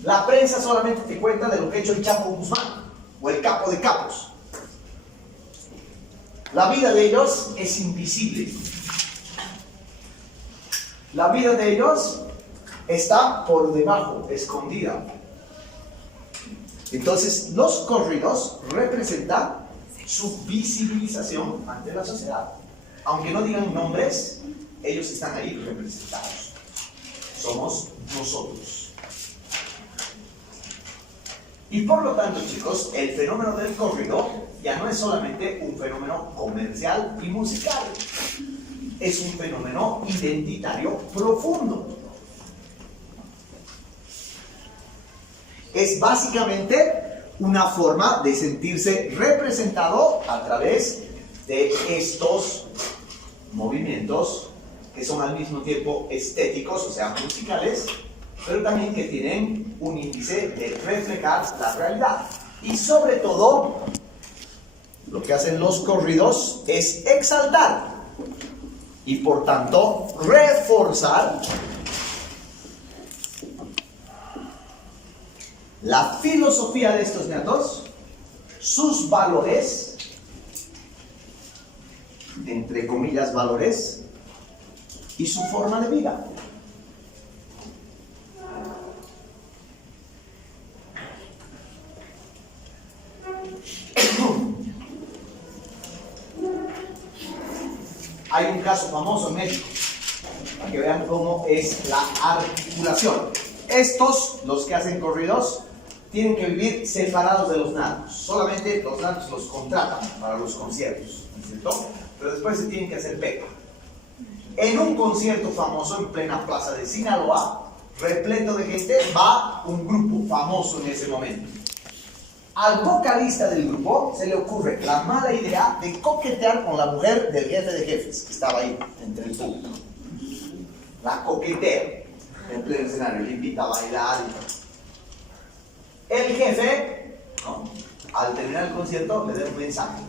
La prensa solamente te cuenta de lo que ha hecho el Chapo Guzmán o el capo de capos. La vida de ellos es invisible. La vida de ellos está por debajo, escondida. Entonces, los corridos representan su visibilización ante la sociedad. Aunque no digan nombres, ellos están ahí representados. Somos nosotros. Y por lo tanto, chicos, el fenómeno del corrido ya no es solamente un fenómeno comercial y musical. Es un fenómeno identitario profundo. Es básicamente una forma de sentirse representado a través de estos movimientos que son al mismo tiempo estéticos, o sea, musicales, pero también que tienen un índice de reflejar la realidad. Y sobre todo, lo que hacen los corridos es exaltar y por tanto reforzar la filosofía de estos ñatos, sus valores, entre comillas valores, y su forma de vida. Hay un caso famoso en México, para que vean cómo es la articulación. Estos, los que hacen corridos, tienen que vivir separados de los natos. Solamente los natos los contratan para los conciertos, ¿no es cierto? Pero después se tienen que hacer beca. En un concierto famoso en plena plaza de Sinaloa, repleto de gente, va un grupo famoso en ese momento. Al vocalista del grupo se le ocurre la mala idea de coquetear con la mujer del jefe de jefes, que estaba ahí entre el público. La coquetea en pleno escenario, le invita a bailar y todo. El jefe, ¿no?, al terminar el concierto, le da un mensaje.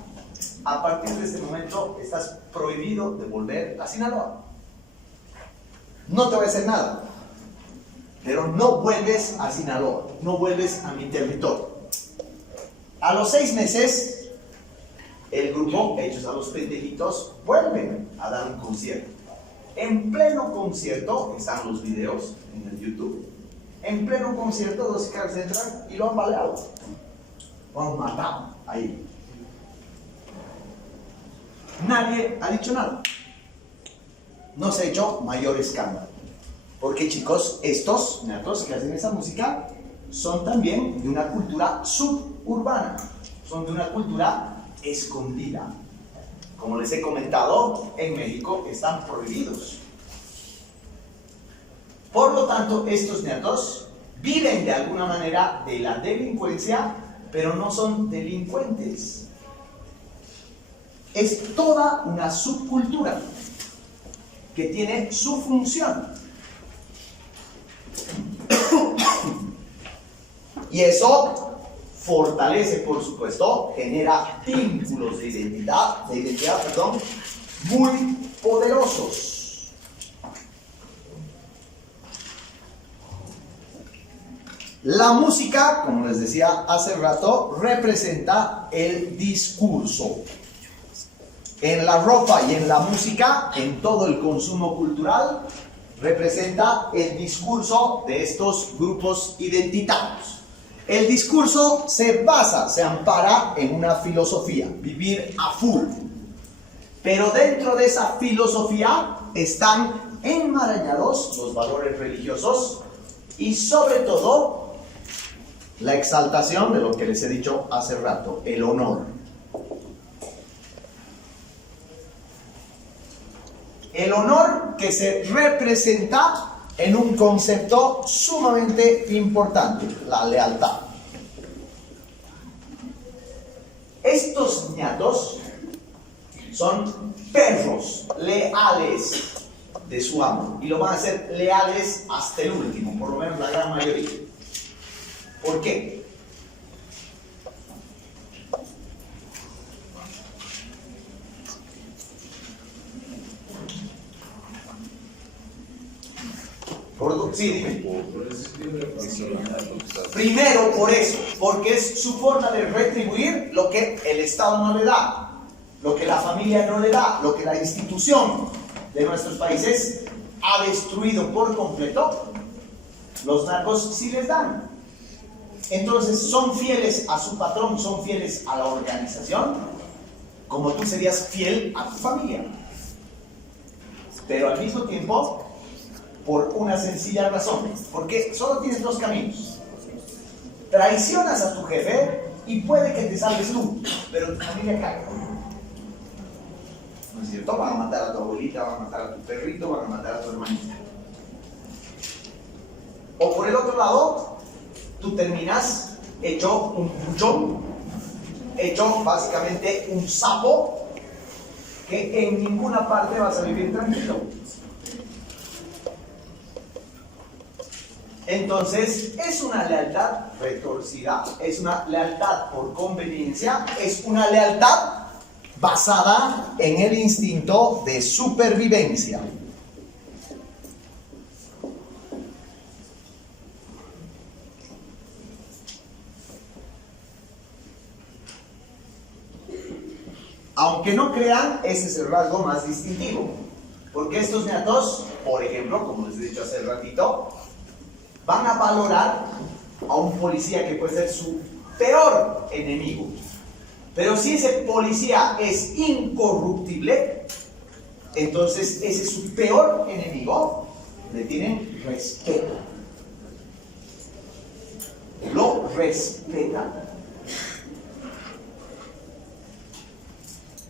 A partir de este momento estás prohibido de volver a Sinaloa. No te voy a hacer nada, pero no vuelves a Sinaloa, no vuelves a mi territorio. A los 6 meses, el grupo, hechos a los pendejitos, vuelven a dar un concierto. En pleno concierto, están los videos en el YouTube, en pleno concierto los caras entran y lo han baleado. Lo han matado ahí. Nadie ha dicho nada. No se ha hecho mayor escándalo. Porque, chicos, estos ñatos que hacen esa música son también de una cultura suburbana. Son de una cultura escondida. Como les he comentado, en México están prohibidos. Por lo tanto, estos ñatos viven de alguna manera de la delincuencia, pero no son delincuentes. Es toda una subcultura que tiene su función. Y eso fortalece, por supuesto, genera vínculos de identidad, muy poderosos. La música, como les decía hace rato, representa el discurso. En la ropa y en la música, en todo el consumo cultural, representa el discurso de estos grupos identitarios. El discurso se basa, se ampara en una filosofía, vivir a full. Pero dentro de esa filosofía están enmarañados los valores religiosos y sobre todo la exaltación de lo que les he dicho hace rato, el honor. El honor que se representa en un concepto sumamente importante, la lealtad. Estos ñatos son perros leales de su amo y lo van a ser leales hasta el último, por lo menos la gran mayoría. ¿Por qué? Primero por eso, porque es su forma de retribuir lo que el Estado no le da, lo que la familia no le da, lo que la institución de nuestros países ha destruido por completo. Los narcos sí les dan. Entonces son fieles a su patrón, son fieles a la organización, como tú serías fiel a tu familia. Pero al mismo tiempo, por una sencilla razón, porque solo tienes dos caminos. Traicionas a tu jefe y puede que te salves tú, pero tu familia cae. ¿No es cierto? Van a matar a tu abuelita, van a matar a tu perrito, van a matar a tu hermanita. O por el otro lado, tú terminas hecho un buchón, hecho básicamente un sapo, que en ninguna parte vas a vivir tranquilo. Entonces, es una lealtad retorcida, es una lealtad por conveniencia, es una lealtad basada en el instinto de supervivencia. Aunque no crean, ese es el rasgo más distintivo. Porque estos neatos, por ejemplo, como les he dicho hace ratito, van a valorar a un policía que puede ser su peor enemigo. Pero si ese policía es incorruptible, entonces ese es su peor enemigo, le tienen respeto. Lo respetan.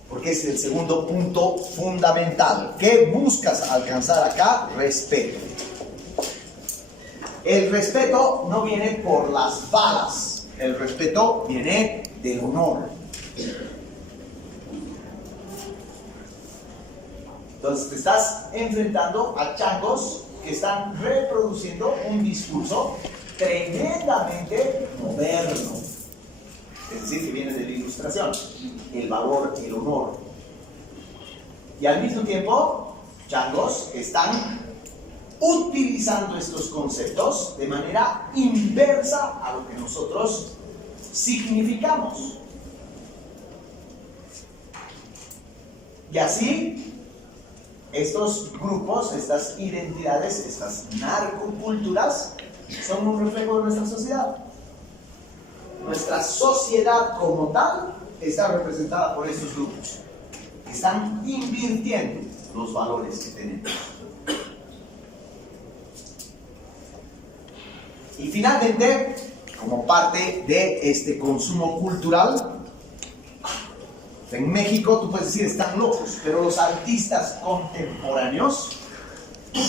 Porque es el segundo punto fundamental. ¿Qué buscas alcanzar acá? Respeto. El respeto no viene por las balas. El respeto viene del honor. Entonces te estás enfrentando a changos que están reproduciendo un discurso tremendamente moderno. Es decir, que viene de la ilustración, el valor, el honor. Y al mismo tiempo, changos que están utilizando estos conceptos de manera inversa a lo que nosotros significamos. Y así, estos grupos, estas identidades, estas narcoculturas, son un reflejo de nuestra sociedad. Nuestra sociedad como tal está representada por estos grupos que están invirtiendo los valores que tenemos. Y finalmente, como parte de este consumo cultural, en México tú puedes decir están locos, pero los artistas contemporáneos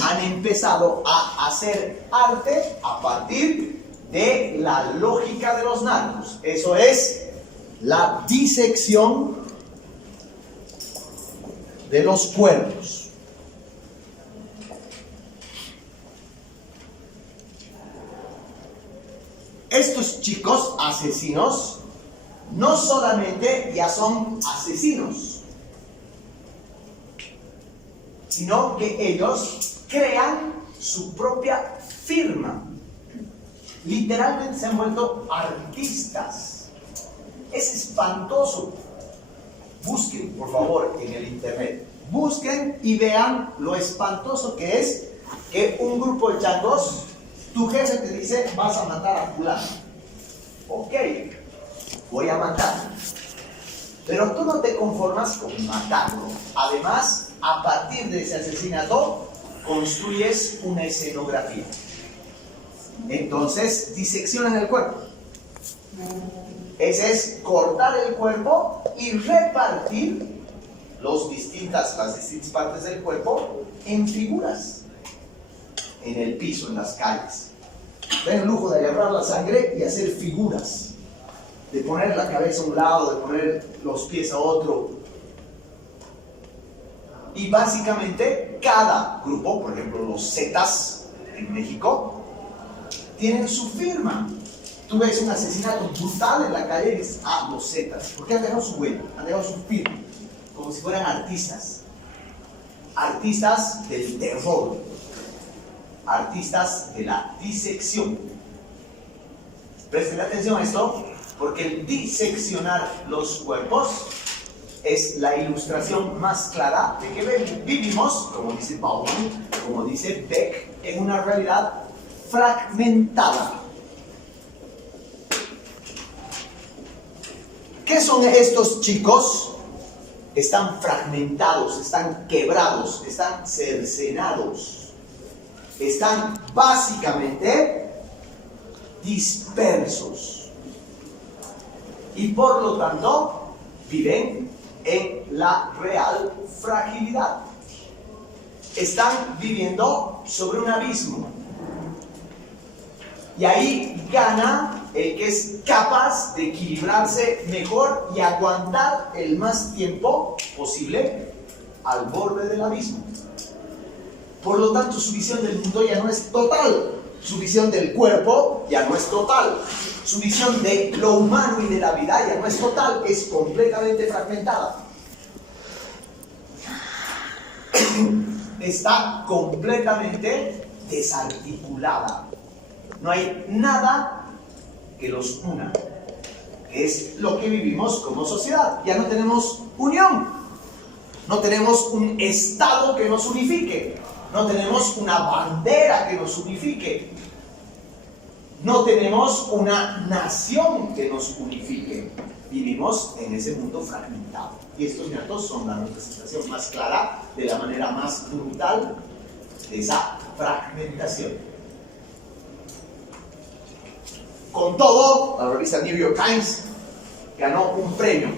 han empezado a hacer arte a partir de la lógica de los narcos. Eso es la disección de los cuerpos. Estos chicos asesinos no solamente ya son asesinos, sino que ellos crean su propia firma. Literalmente se han vuelto artistas. Es espantoso. Busquen, por favor, en el internet. Busquen y vean lo espantoso que es que un grupo de changos, tu jefe te dice, vas a matar a fulano. Ok, voy a matar. Pero tú no te conformas con matarlo. Además, a partir de ese asesinato, construyes una escenografía. Entonces, diseccionan el cuerpo. Ese es cortar el cuerpo y repartir las distintas partes del cuerpo en figuras. En el piso, en las calles. Den el lujo de agarrar la sangre y hacer figuras. De poner la cabeza a un lado, de poner los pies a otro. Y básicamente, cada grupo, por ejemplo, los Zetas en México, tienen su firma. Tú ves un asesinato brutal en la calle y dices, ah, los Zetas. ¿Por qué han dejado su huella? Han dejado su firma. Como si fueran artistas. Artistas del terror. Artistas de la disección. Presten atención a esto, porque el diseccionar los cuerpos es la ilustración más clara de que vivimos, como dice Bauman, como dice Beck, en una realidad fragmentada. ¿Qué son estos chicos? Están fragmentados, están quebrados, están cercenados, están básicamente dispersos y por lo tanto viven en la real fragilidad. Están viviendo sobre un abismo y ahí gana el que es capaz de equilibrarse mejor y aguantar el más tiempo posible al borde del abismo. Por lo tanto, su visión del mundo ya no es total, su visión del cuerpo ya no es total, su visión de lo humano y de la vida ya no es total, es completamente fragmentada. Está completamente desarticulada. No hay nada que los una, que es lo que vivimos como sociedad. Ya no tenemos unión, no tenemos un Estado que nos unifique, no tenemos una bandera que nos unifique, no tenemos una nación que nos unifique. Vivimos en ese mundo fragmentado. Y estos datos son la representación más clara, de la manera más brutal, de esa fragmentación. Con todo, la revista New York Times ganó un premio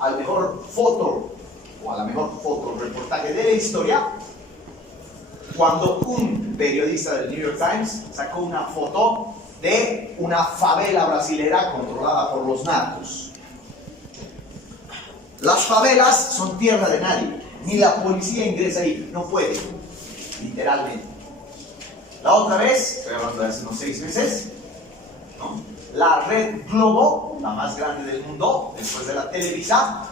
al mejor foto o a la mejor fotoreportaje de la historia cuando un periodista del New York Times sacó una foto de una favela brasilera controlada por los narcos. Las favelas son tierra de nadie, ni la policía ingresa ahí, no puede, literalmente. La otra vez, estoy hablando de hace unos 6 meses, ¿no? La red Globo, la más grande del mundo, después de la Televisa,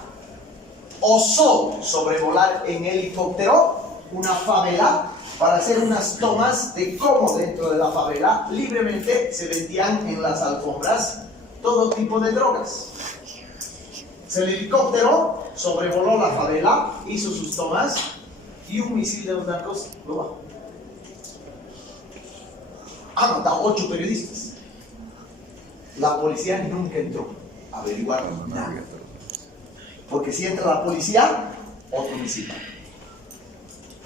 osó sobrevolar en helicóptero una favela para hacer unas tomas de cómo dentro de la favela libremente se vendían en las alfombras todo tipo de drogas. El helicóptero sobrevoló la favela, hizo sus tomas y un misil de los narcos lo bajó. Ha matado 8 periodistas. La policía nunca entró a averiguar nada. Porque si entra la policía, otro misil.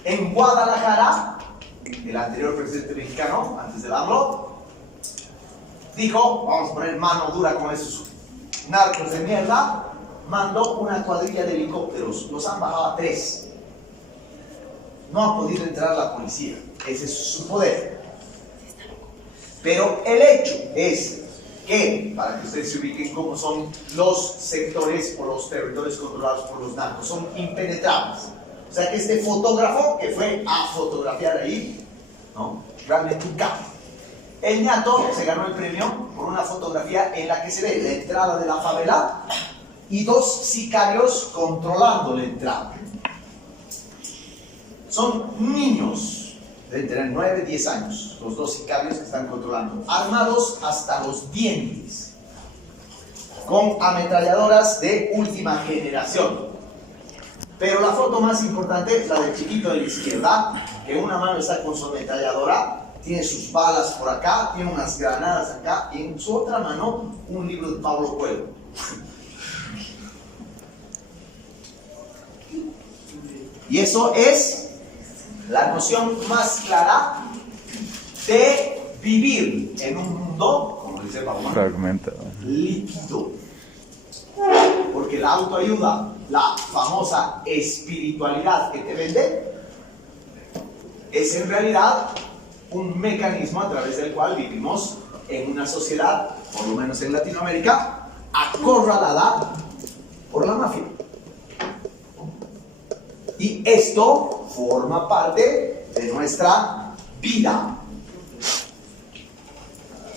En Guadalajara, el anterior presidente mexicano, antes del AMLO, dijo, vamos a poner mano dura con esos narcos de mierda. Mandó una cuadrilla de helicópteros, los han bajado a 3. No ha podido entrar la policía, ese es su poder. Pero el hecho es que, para que ustedes se ubiquen cómo son los sectores o los territorios controlados por los narcos, son impenetrables. O sea que este fotógrafo que fue a fotografiar ahí, ¿no? Realmente un capo. El ñato se ganó el premio por una fotografía en la que se ve la entrada de la favela y 2 sicarios controlando la entrada. Son niños, deben tener 9, 10 años, los 2 sicarios que están controlando, armados hasta los dientes, con ametralladoras de última generación. Pero la foto más importante es la del chiquito de la izquierda, que una mano está con su ametralladora, tiene sus balas por acá, tiene unas granadas acá, y en su otra mano un libro de Pablo Coelho. Y eso es la noción más clara de vivir en un mundo, como dice Bauman, fragmentado, líquido. Porque la autoayuda, la famosa espiritualidad que te vende, es en realidad un mecanismo a través del cual vivimos en una sociedad, por lo menos en Latinoamérica, acorralada por la mafia. Y esto forma parte de nuestra vida.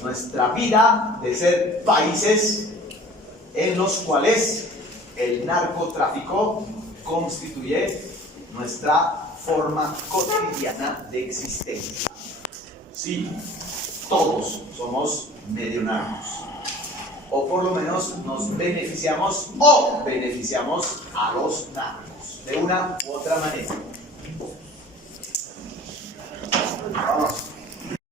Nuestra vida de ser países en los cuales el narcotráfico constituye nuestra forma cotidiana de existencia. Sí, todos somos medio narcos. O por lo menos nos beneficiamos o beneficiamos a los narcos, de una u otra manera.